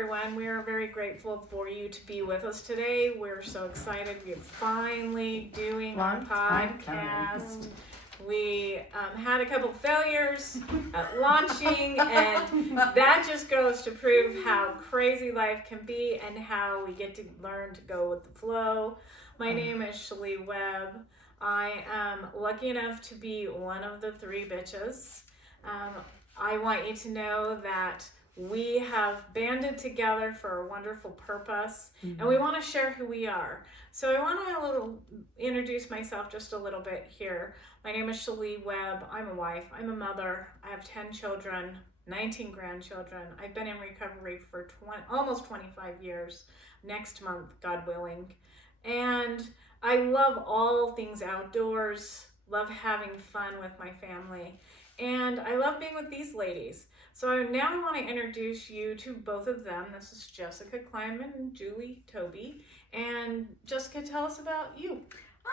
everyone. We are very grateful for you to be with us today. We're so excited. We're finally doing our podcast. We had a couple failures at launching, and that just goes to prove how crazy life can be and how we get to learn to go with the flow. My name is Shalee Webb. I am lucky enough to be one of the three bitches. I want you to know that we have banded together for a wonderful purpose, and we want to share who we are. So I want to introduce myself just a little bit here. My name is Shalee Webb. I'm a wife. I'm a mother. I have 10 children, 19 grandchildren. I've been in recovery for almost 25 years, next month, God willing. And I love all things outdoors, love having fun with my family, and I love being with these ladies. So now I want to introduce you to both of them. This is Jessica Kleinman and Julie Toby. And Jessica, tell us about you.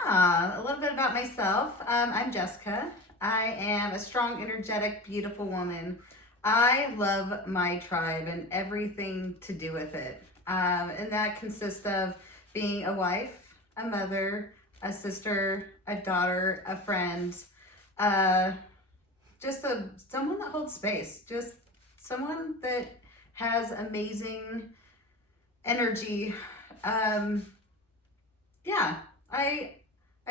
A little bit about myself. I'm Jessica. I am a strong, energetic, beautiful woman. I love my tribe and everything to do with it. And that consists of being a wife, a mother, a sister, a daughter, a friend, just someone that holds space, just someone that has amazing energy. I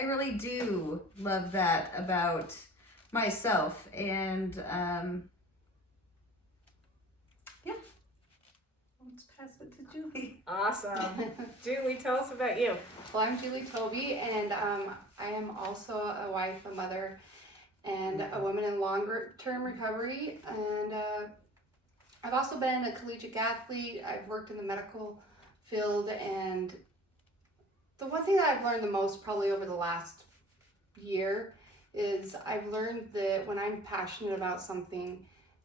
really do love that about myself, and let's pass it to Julie. Awesome. Julie, tell us about you. Well, I'm Julie Toby, and I am also a wife, a mother, and a woman in longer-term recovery. And I've also been a collegiate athlete. I've worked in the medical field, and the one thing that I've learned the most probably over the last year is I've learned that when I'm passionate about something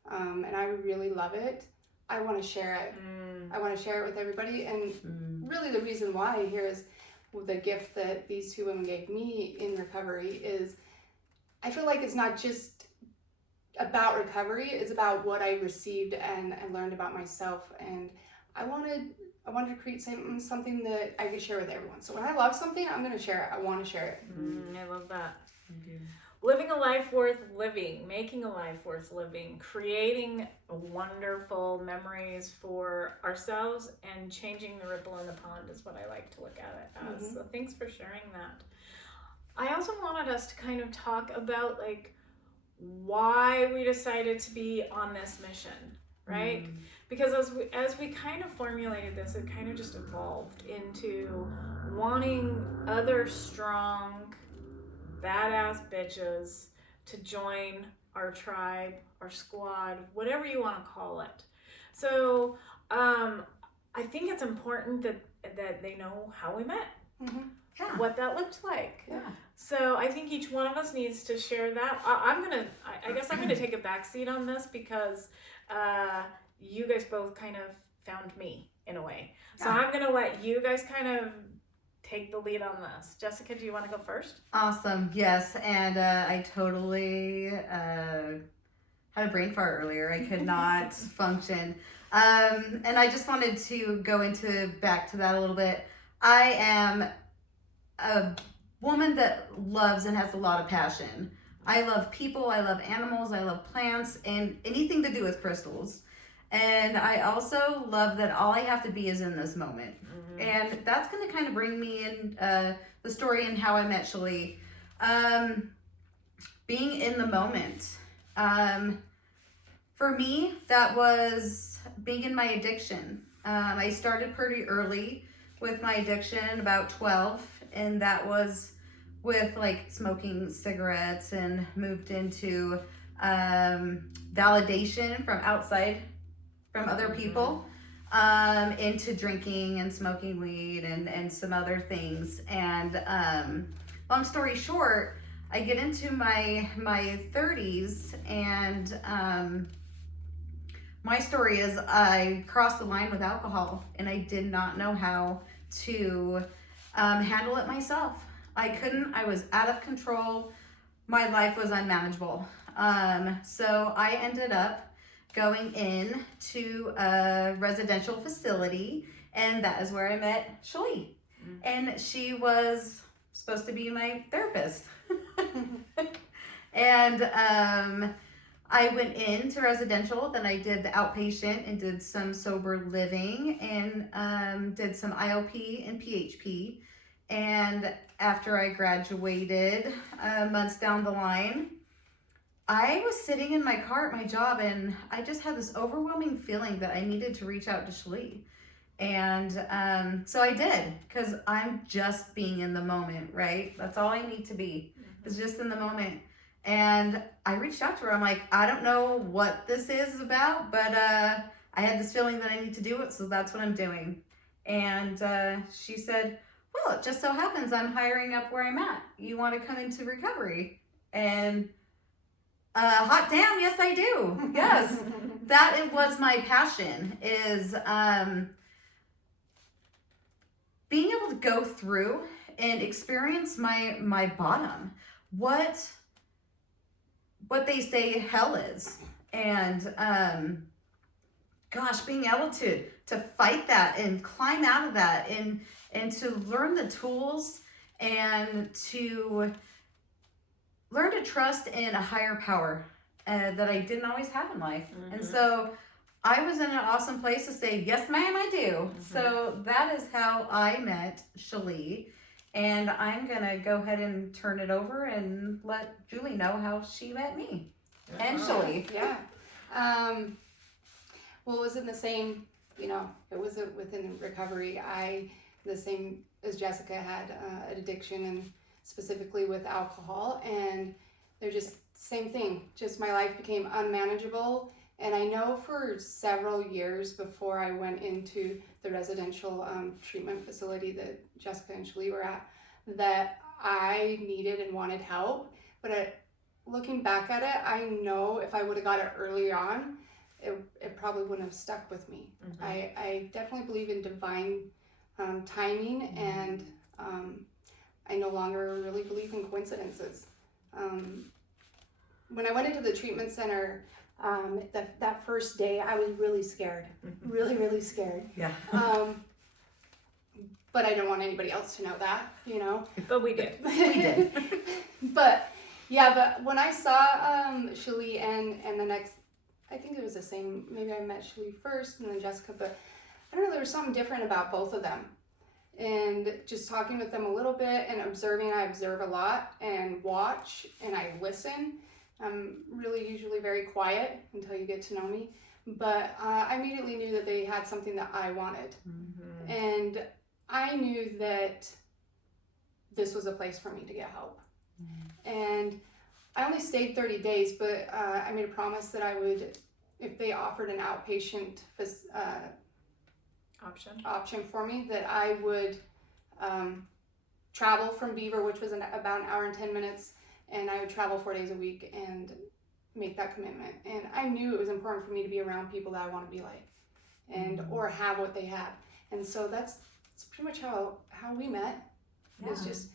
and I really love it, I want to share it. I want to share it with everybody. And really the reason why here is the gift that these two women gave me in recovery is I feel like it's not just about recovery, it's about what I received and learned about myself. And I wanted to create something that I could share with everyone. So when I love something, I'm going to share it. I want to share it. I love that. Living a life worth living, making a life worth living, creating wonderful memories for ourselves, and changing the ripple in the pond is what I like to look at it as. So thanks for sharing that. I also wanted us to kind of talk about why we decided to be on this mission, right? Because as we kind of formulated this, it kind of just evolved into wanting other strong, badass bitches to join our tribe, our squad, whatever you want to call it. So I think it's important that they know how we met, what that looked like. So I think each one of us needs to share that. I guess I'm gonna take a backseat on this because you guys both kind of found me in a way. So I'm going to let you guys kind of take the lead on this. Jessica, do you want to go first? Awesome. Yes. And I totally had a brain fart earlier. I could not function. And I just wanted to go back to that a little bit. I am a woman that loves and has a lot of passion. I love people. I love animals. I love plants and anything to do with crystals. And I also love that all I have to be is in this moment. And that's going to kind of bring me in the story and how I met Shalee. Being in the moment. For me, that was being in my addiction. I started pretty early with my addiction, about 12. And that was with smoking cigarettes, and moved into validation from outside, from other people, into drinking and smoking weed and some other things. And long story short, I get into my 30s, and my story is I crossed the line with alcohol, and I did not know how to handle it myself. I couldn't. I was out of control. My life was unmanageable. So I ended up going in to a residential facility, and that is where I met Shalee. And she was supposed to be my therapist. And I went into residential, then I did the outpatient and did some sober living and did some IOP and PHP. And after I graduated, months down the line, I was sitting in my car at my job and I just had this overwhelming feeling that I needed to reach out to Shalee. And so I did, because I'm just being in the moment, right? That's all I need to be, is just in the moment. And I reached out to her. I'm like, I don't know what this is about, but I had this feeling that I need to do it, so that's what I'm doing. And she said, well, it just so happens I'm hiring up where I'm at. You want to come into recovery? And hot damn, yes I do. Yes. That was my passion, is being able to go through and experience my bottom. What they say hell is. And gosh, being able to fight that and climb out of that and to learn the tools and to learn to trust in a higher power that I didn't always have in life. And so I was in an awesome place to say, yes, ma'am, I do. So that is how I met Shalee. And I'm going to go ahead and turn it over and let Julie know how she met me and Shalee. Yeah. Well, it was in the same, it was within recovery. The same as Jessica, had an addiction, and specifically with alcohol. And they're just same thing. Just my life became unmanageable. And I know for several years before I went into the residential treatment facility that Jessica and Shalee were at, that I needed and wanted help. But looking back at it, I know if I would have got it early on, it probably wouldn't have stuck with me. I definitely believe in divine timing, and I no longer really believe in coincidences. When I went into the treatment center, that first day, I was really scared, really scared. Yeah. But I didn't want anybody else to know that, But we did. We did. But when I saw Shalee and the next, I think it was the same, maybe I met Shalee first and then Jessica, but I don't know, there was something different about both of them. And just talking with them a little bit and observing, I observe a lot and watch and I listen. I'm really usually very quiet until you get to know me. But I immediately knew that they had something that I wanted. And I knew that this was a place for me to get help. And I only stayed 30 days, but I made a promise that I would, if they offered an outpatient option for me, that I would travel from Beaver, which was about an hour and 10 minutes, and I would travel 4 days a week and make that commitment. And I knew it was important for me to be around people that I want to be like, and or have what they have. And so that's pretty much how we met. It was just,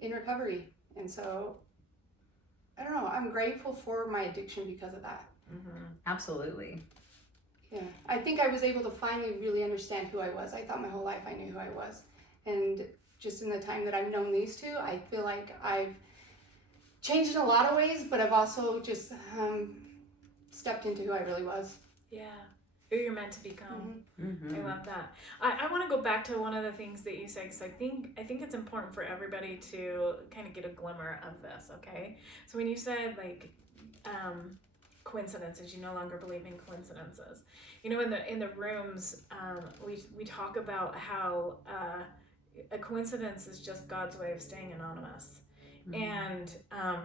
in recovery. And so, I don't know, I'm grateful for my addiction because of that. Absolutely. Yeah, I think I was able to finally really understand who I was. I thought my whole life I knew who I was. And just in the time that I've known these two, I feel like I've changed in a lot of ways, but I've also just stepped into who I really was. Yeah, who you're meant to become. I love that. I want to go back to one of the things that you said, because I think it's important for everybody to kind of get a glimmer of this, okay? So when you said, like, coincidences, you no longer believe in coincidences. In the rooms, we talk about how a coincidence is just God's way of staying anonymous. And I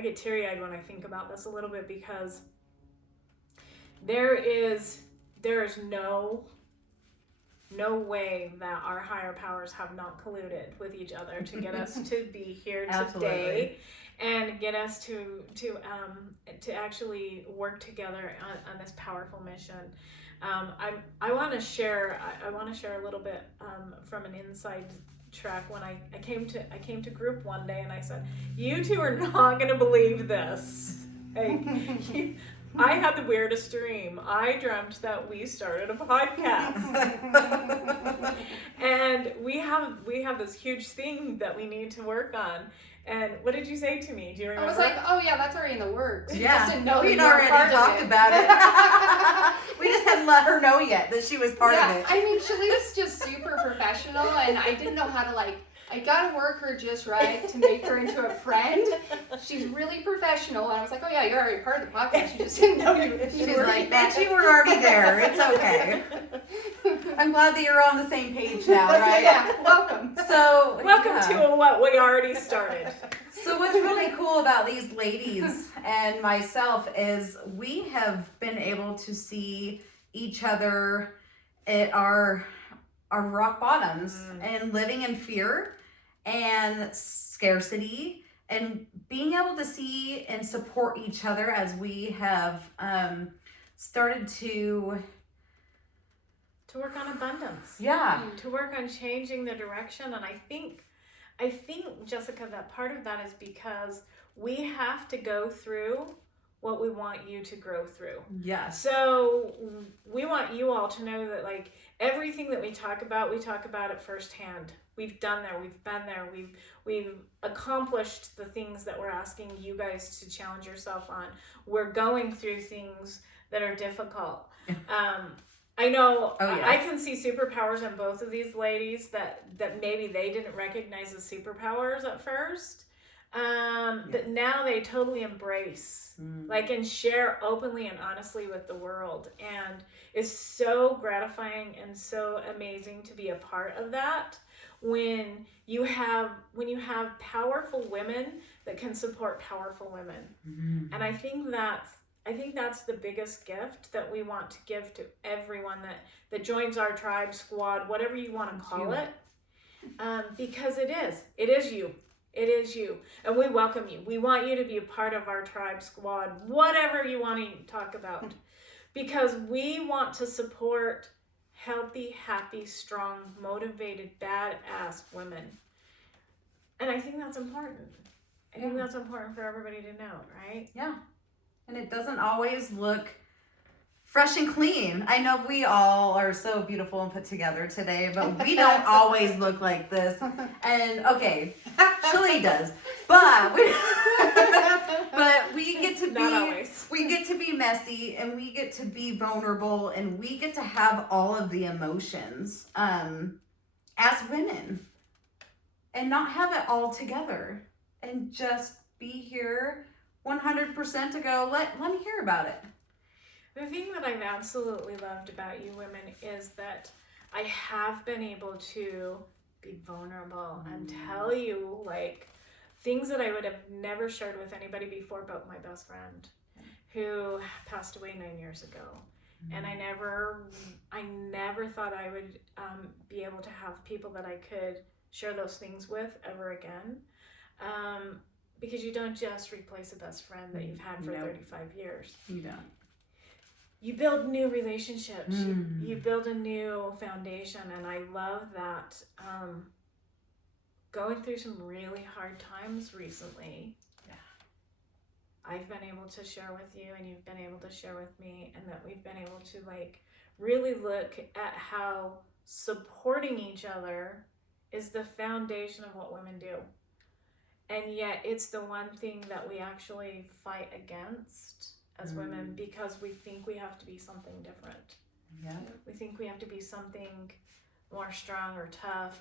get teary-eyed when I think about this a little bit, because there is no way that our higher powers have not colluded with each other to get us to be here today and get us to actually work together on this powerful mission. I want to share a little bit from an inside track. When I came to group one day and I said, "You two are not going to believe this." Like, I had the weirdest dream. I dreamt that we started a podcast. And we have this huge thing that we need to work on. And what did you say to me? Do you remember? I was like, oh yeah, that's already in the works. You Yeah, just didn't know we'd that you were already part talked of it. about it. We just hadn't let her know yet that she was part Yeah, of it. I mean, Shalita's just super professional, and I didn't know how to I gotta work her just right to make her into a friend. She's really professional, and I was like, oh yeah, you're already part of the podcast. You just didn't know you She's were like, bitch, you were already there. It's okay. I'm glad that you're on the same page now, right? Yeah, welcome. So Welcome to what we already started. So what's really cool about these ladies and myself is we have been able to see each other at our rock bottoms and living in fear and scarcity and being able to see and support each other as we have started to work on abundance. Yeah. To work on changing the direction. And I think, Jessica, that part of that is because we have to go through what we want you to grow through. Yes. So we want you all to know that, like, everything that we talk about it firsthand. We've done there. We've been there. We've accomplished the things that we're asking you guys to challenge yourself on. We're going through things that are difficult. I know I can see superpowers in both of these ladies that maybe they didn't recognize as superpowers at first. But now they totally embrace, like, and share openly and honestly with the world. And it's so gratifying and so amazing to be a part of that when you have powerful women that can support powerful women. Mm-hmm. And I think that's the biggest gift that we want to give to everyone that joins our tribe, squad, whatever you want to call it. Because it is you. It is you. And we welcome you. We want you to be a part of our tribe, squad, whatever you want to talk about. Because we want to support healthy, happy, strong, motivated, badass women. And I think that's important. I think that's important for everybody to know, right? Yeah. And it doesn't always look fresh and clean. I know we all are so beautiful and put together today, but we don't always look like this. And okay, Shelly does, but we get to be Not always. We get to be messy and we get to be vulnerable and we get to have all of the emotions as women and not have it all together and just be here 100% to go, let me hear about it. The thing that I've absolutely loved about you women is that I have been able to be vulnerable and tell you, like, things that I would have never shared with anybody before about my best friend who passed away 9 years ago. And I never thought I would be able to have people that I could share those things with ever again. Because you don't just replace a best friend that you've had for 35 years. You don't. You build new relationships. You build a new foundation. And I love that going through some really hard times recently, I've been able to share with you and you've been able to share with me, and that we've been able to, like, really look at how supporting each other is the foundation of what women do. And yet it's the one thing that we actually fight against as women because we think we have to be something different. Yeah. We think we have to be something more strong or tough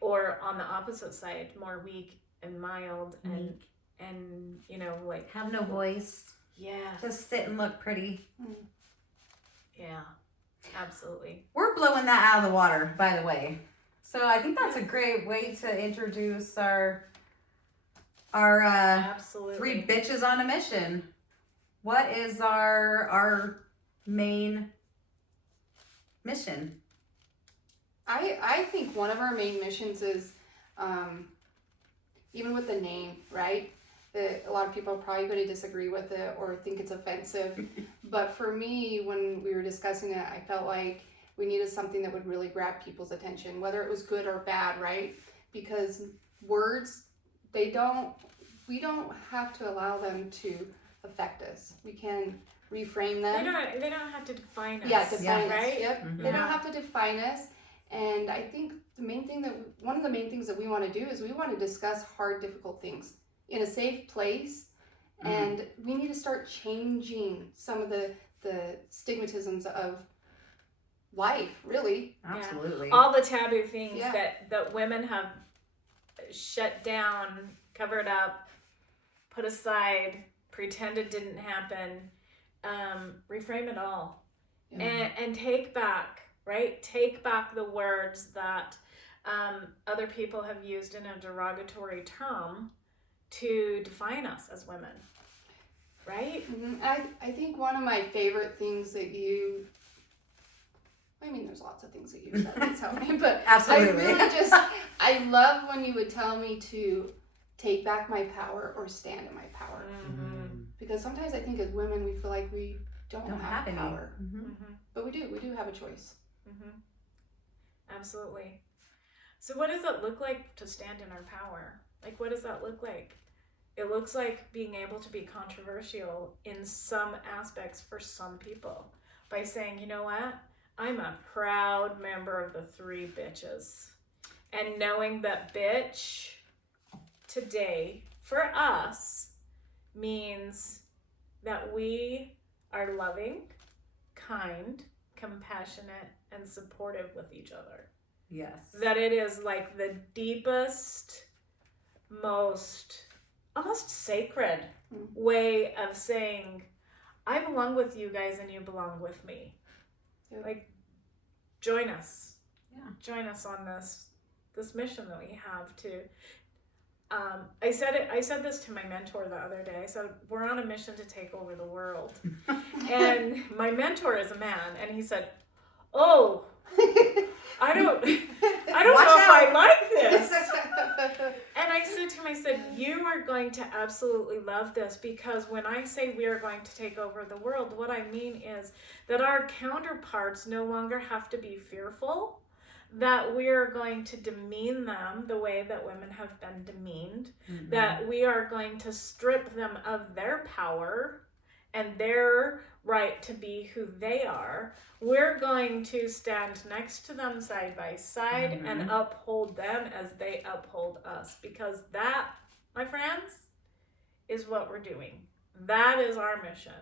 or on the opposite side, more weak and mild and you know, like, have no voice. Yeah. Just sit and look pretty. Yeah. Absolutely. We're blowing that out of the water, by the way. So I think that's a great way to introduce our Absolutely. 3 bitches on a mission. What is our main mission? I think one of our main missions is, even with the name, right? A lot of people are probably going to disagree with it or think it's offensive. But for me, when we were discussing it, I felt like we needed something that would really grab people's attention, whether it was good or bad, right? Because words, we don't have to allow them to affect us. We can reframe They them. don't have to define us. Yeah, define us. right? Yep. Mhm. They don't have to define us. And I think one of the main things that we want to do is we want to discuss hard, difficult things in a safe place. And we need to start changing some of the stigmatisms of life, really. Absolutely. All the taboo things Yeah. that women have shut down, covered up, put aside, pretended didn't happen. Reframe it all. Yeah. And take back, right? Take back the words that other people have used in a derogatory term to define us as women, right? Mm-hmm. I think one of my favorite things that there's lots of things that you've said that's helped me, but Absolutely. I love when you would tell me to take back my power or stand in my power. Mm-hmm. Because sometimes I think as women we feel like we don't have any power. Mhm. But we do have a choice. Mm-hmm. Absolutely. So what does it look like to stand in our power? Like, what does that look like? It looks like being able to be controversial in some aspects for some people by saying, you know what? I'm a proud member of the 3 bitches. And knowing that bitch today for us means that we are loving, kind, compassionate, and supportive with each other. Yes. That it is like the deepest, most almost sacred way of saying, I belong with you guys and you belong with me. Yep. Like, join us. Yeah. Join us on this mission that we have to. I said this to my mentor the other day. I said, we're on a mission to take over the world. And my mentor is a man, and he said, oh, I don't know if I like this. And I said to him, you are going to absolutely love this, because when I say we are going to take over the world, what I mean is that our counterparts no longer have to be fearful that we are going to demean them the way that women have been demeaned, that we are going to strip them of their power and their right to be who they are. We're going to stand next to them side by side and uphold them as they uphold us, because that, my friends, is what we're doing. That is our mission,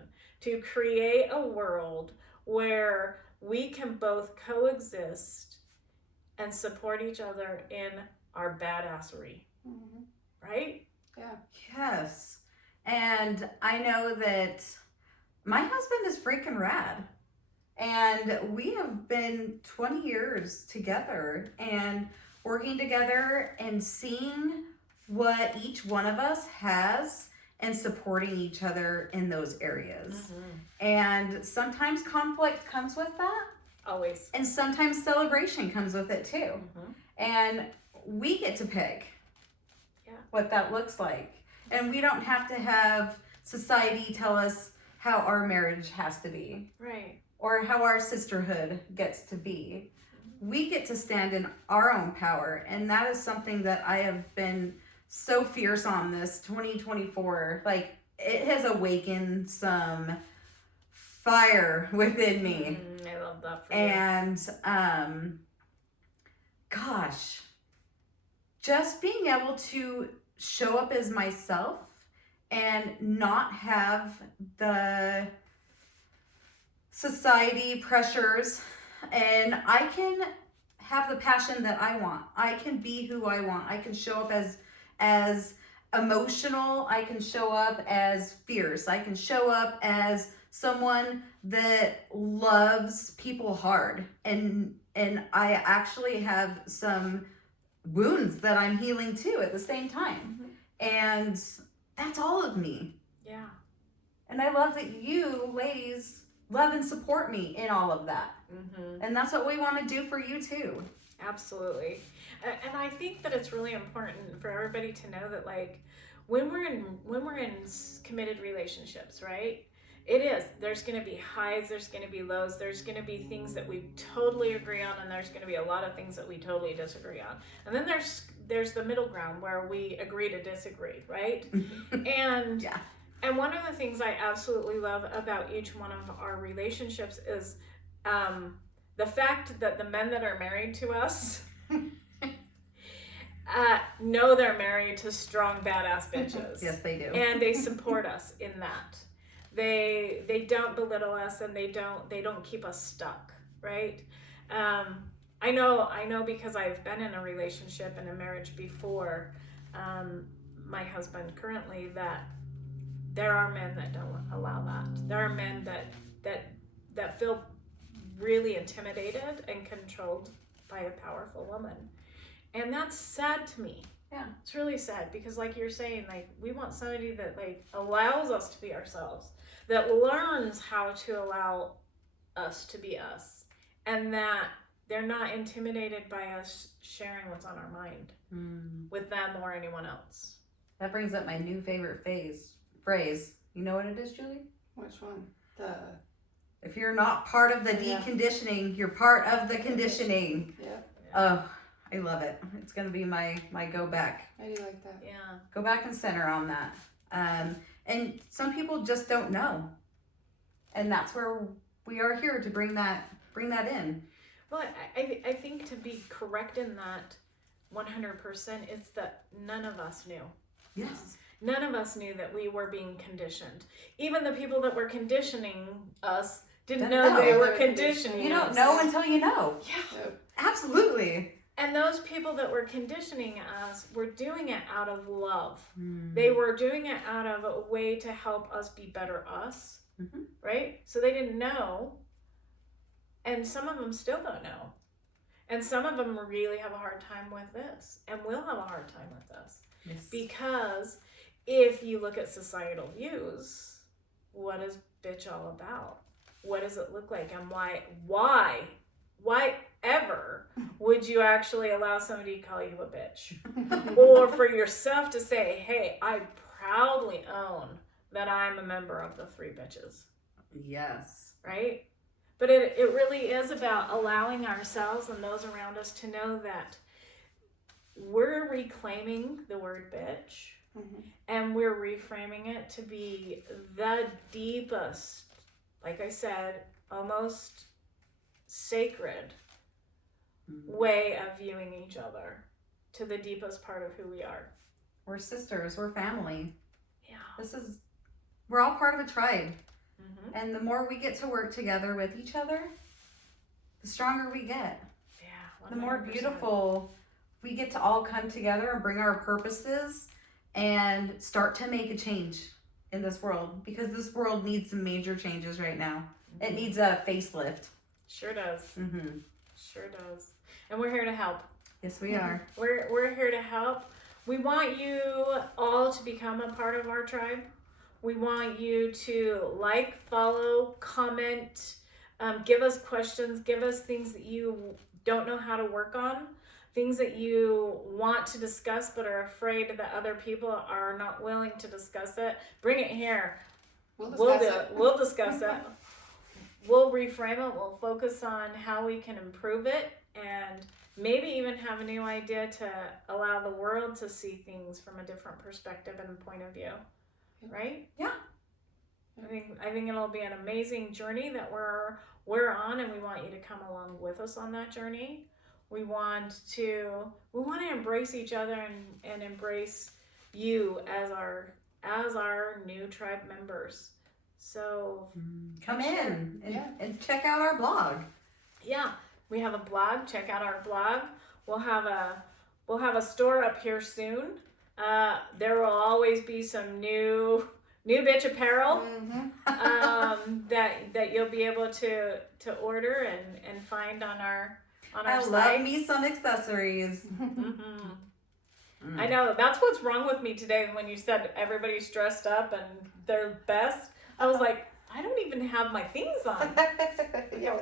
to create a world where we can both coexist and support each other in our badassery. Right? Yeah. Yes. And I know that my husband is freaking rad. And we have been 20 years together and working together and seeing what each one of us has and supporting each other in those areas. And sometimes conflict comes with that. Always. And sometimes celebration comes with it too. And we get to pick what that looks like. And we don't have to have society tell us how our marriage has to be. Right. Or how our sisterhood gets to be. We get to stand in our own power. And that is something that I have been so fierce on this 2024. Like, it has awakened some fire within me. I love that for you. And gosh, just being able to show up as myself and not have the society pressures, and I can have the passion that I want. I can be who I want. I can show up as emotional. I can show up as fierce. I can show up as someone that loves people hard, and I actually have some wounds that I'm healing too at the same time. And that's all of me. Yeah. And I love that you ladies love and support me in all of that. And that's what we want to do for you too. Absolutely. And I think that it's really important for everybody to know that, like, when we're in committed relationships, right? There's going to be highs, there's going to be lows, there's going to be things that we totally agree on, and there's going to be a lot of things that we totally disagree on. And then there's the middle ground where we agree to disagree, right? And And one of the things I absolutely love about each one of our relationships is the fact that the men that are married to us know they're married to strong, badass bitches. Yes, they do. And they support us in that. They don't belittle us, and they don't keep us stuck, right? I know because I've been in a relationship and a marriage before, my husband currently, that there are men that don't allow that. There are men that feel really intimidated and controlled by a powerful woman. And that's sad to me. Yeah. It's really sad because, like you're saying, like, we want somebody that, like, allows us to be ourselves, that learns how to allow us to be us, and that they're not intimidated by us sharing what's on our mind with them or anyone else. That brings up my new favorite phrase. You know what it is, Julie? Which one? If you're not part of the deconditioning, you're part of the conditioning. Yep. Oh, I love it. It's going to be my go back. I do like that. Yeah. Go back and center on that. And some people just don't know. And that's where we are here to bring that in. Well, I think to be correct in that 100% is that none of us knew. Yes. None of us knew that we were being conditioned. Even the people that were conditioning us didn't know they were conditioning us. You don't know until you know. Yeah. Yep. Absolutely. And those people that were conditioning us were doing it out of love. They were doing it out of a way to help us be better us, right? So they didn't know. And some of them still don't know. And some of them really have a hard time with this, and will have a hard time with this. Yes. Because if you look at societal views, what is bitch all about? What does it look like? And why ever would you actually allow somebody to call you a bitch? Or for yourself to say, hey, I proudly own that I'm a member of the three bitches. Yes. Right? But it really is about allowing ourselves and those around us to know that we're reclaiming the word bitch, and we're reframing it to be the deepest, like I said, almost sacred way of viewing each other, to the deepest part of who we are. We're sisters. We're family. Yeah. We're all part of a tribe. And the more we get to work together with each other, the stronger we get. Yeah. 100%. The more beautiful we get to all come together and bring our purposes and start to make a change in this world, because this world needs some major changes right now. It needs a facelift. Sure does. Sure does. And we're here to help. Yes, we are. We're here to help. We want you all to become a part of our tribe. We want you to like, follow, comment, give us questions, give us things that you don't know how to work on, things that you want to discuss but are afraid that other people are not willing to discuss it. Bring it here. We'll discuss it. We'll reframe it. We'll focus on how we can improve it, and maybe even have a new idea to allow the world to see things from a different perspective and point of view. Right? Yeah. I think it'll be an amazing journey that we're on, and we want you to come along with us on that journey. We want to embrace each other and embrace you as our new tribe members. So come in and check out our blog. Yeah, we have a blog. Check out our blog. We'll have a store up here soon. There will always be some new bitch apparel that you'll be able to order and find on our site. I love me some accessories. I know, that's what's wrong with me today. When you said everybody's dressed up and their best, I was like, I don't even have my things on. I feel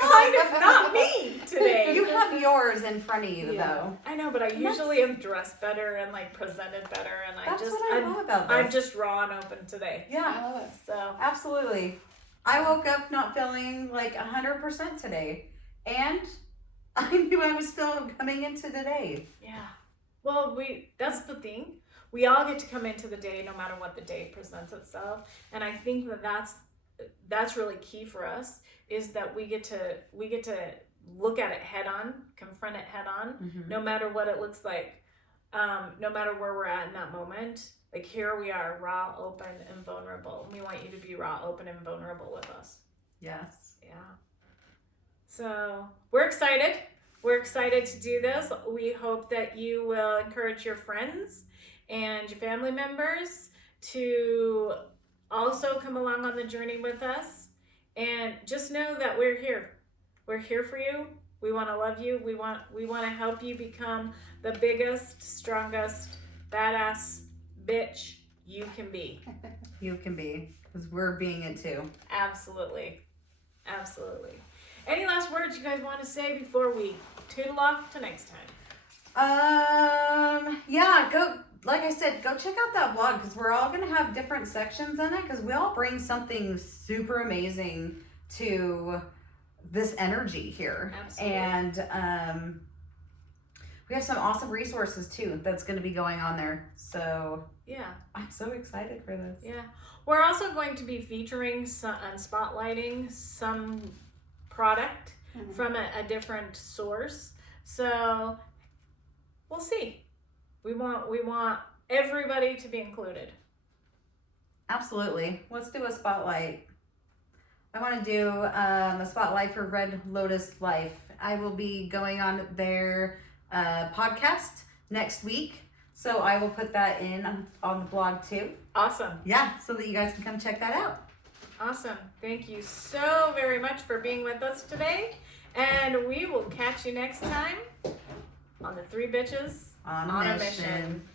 kind of not me today. You have yours in front of you, though. I know, but I usually am dressed better and like presented better, and what I love about this. I'm just raw and open today. Yeah, I love it. So absolutely. I woke up not feeling like 100% today, and I knew I was still coming into today. Yeah. Well, that's the thing. we all get to come into the day no matter what the day presents itself. And I think that's really key for us, is that we get to look at it head on, confront it head on, no matter what it looks like, no matter where we're at in that moment. Like, here we are, raw, open, and vulnerable. We want you to be raw, open, and vulnerable with us. Yes. Yeah. So we're excited. We're excited to do this. We hope that you will encourage your friends and your family members to also come along on the journey with us. And just know that we're here. We're here for you. We want to love you. We want to help you become the biggest, strongest, badass bitch you can be. You can be, because we're being it too. Absolutely. Absolutely. Any last words you guys want to say before we toodle off to next time? Yeah, like I said, go check out that blog, because we're all going to have different sections in it, because we all bring something super amazing to this energy here. Absolutely. And we have some awesome resources too that's going to be going on there. So yeah, I'm so excited for this. Yeah. We're also going to be featuring and spotlighting some product from a different source. So we'll see. We want everybody to be included. Absolutely. Let's do a spotlight. I want to do a spotlight for Red Lotus Life. I will be going on their podcast next week, so I will put that in on the blog too. Awesome. Yeah, so that you guys can come check that out. Awesome. Thank you so very much for being with us today, and we will catch you next time on the Three Bitches On a mission.